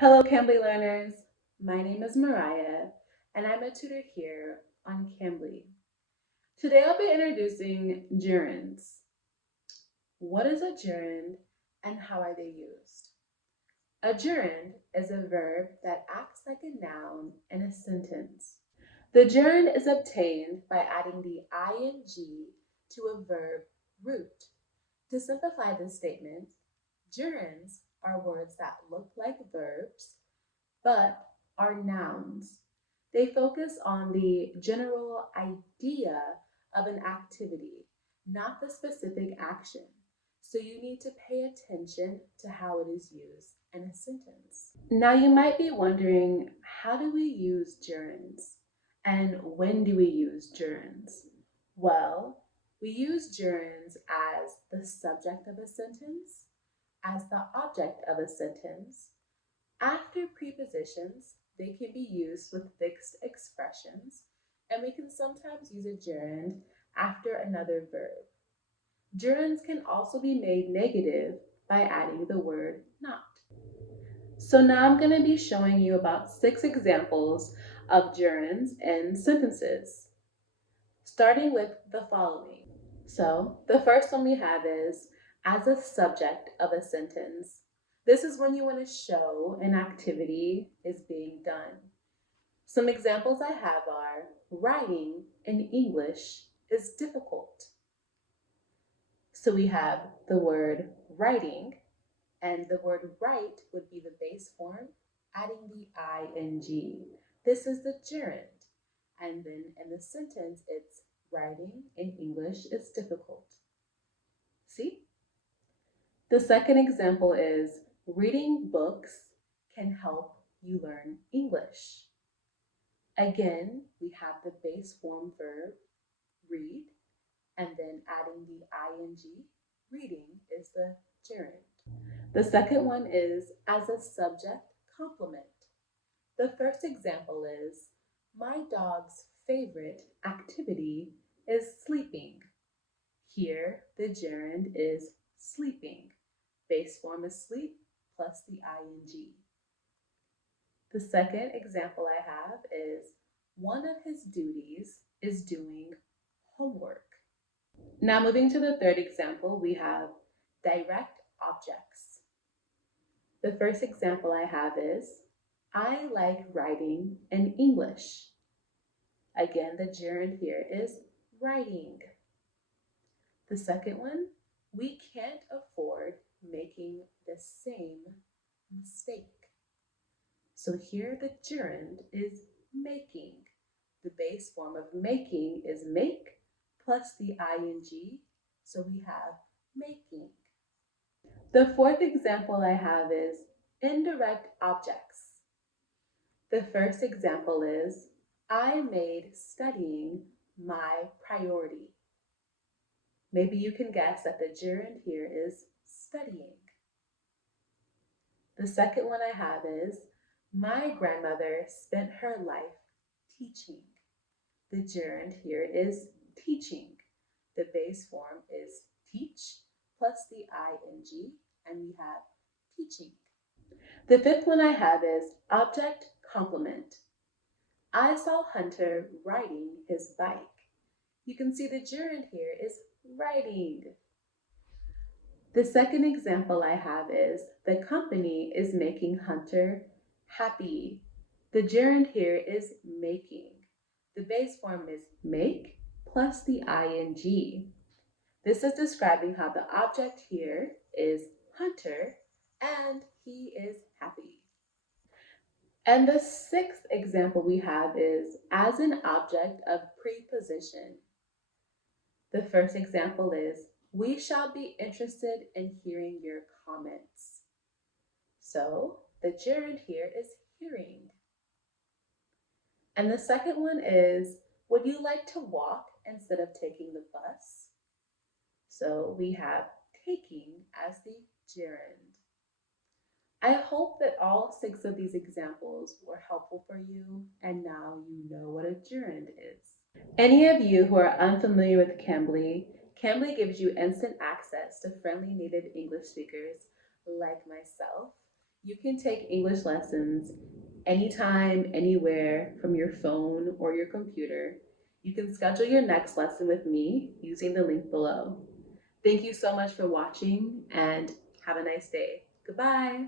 Hello, Cambly learners. My name is Mariah, and I'm a tutor here on Cambly. Today I'll be introducing gerunds. What is a gerund and how are they used? A gerund is a verb that acts like a noun in a sentence. The gerund is obtained by adding the ing to a verb root. To simplify this statement, gerunds are words that look like verbs but are nouns. They focus on the general idea of an activity, not the specific action. So you need to pay attention to how it is used in a sentence. Now you might be wondering, how do we use gerunds? And when do we use gerunds? Well, we use gerunds as the subject of a sentence, as the object of a sentence, after prepositions, they can be used with fixed expressions, and we can sometimes use a gerund after another verb. Gerunds can also be made negative by adding the word not. So now I'm going to be showing you about 6 examples of gerunds in sentences, starting with the following. So the first one we have is as a subject of a sentence. This is when you want to show an activity is being done. Some examples I have are writing in English is difficult. So we have the word writing, and the word write would be the base form, adding the ing. This is the gerund. And then in the sentence, it's writing in English is difficult. See? The second example is reading books can help you learn English. Again, we have the base form verb, read, and then adding the ing, reading is the gerund. The second one is as a subject complement. The first example is my dog's favorite activity is sleeping. Here, the gerund is sleeping. Base form is sleep plus the ing. The second example I have is one of his duties is doing homework. Now moving to the third example, we have direct objects. The first example I have is I like writing in English. Again, the gerund here is writing. The second one, we can't afford making the same mistake. So here the gerund is making. The base form of making is make plus the ing, so we have making. The fourth example I have is indirect objects. The first example is I made studying my priority. Maybe you can guess that the gerund here is studying. The second one I have is my grandmother spent her life teaching. The gerund here is teaching. The base form is teach plus the ing, and we have teaching. The fifth one I have is object complement. I saw Hunter riding his bike. You can see the gerund here is riding. The second example I have is the company is making Hunter happy. The gerund here is making. The base form is make plus the ing. This is describing how the object here is Hunter and he is happy. And the sixth example we have is as an object of preposition. The first example is we shall be interested in hearing your comments. So the gerund here is hearing. And the second one is would you like to walk instead of taking the bus? So we have taking as the gerund. I hope that all 6 of these examples were helpful for you, and now you know what a gerund is. Any of you who are unfamiliar with Cambly, Cambly gives you instant access to friendly native English speakers like myself. You can take English lessons anytime, anywhere from your phone or your computer. You can schedule your next lesson with me using the link below. Thank you so much for watching and have a nice day. Goodbye.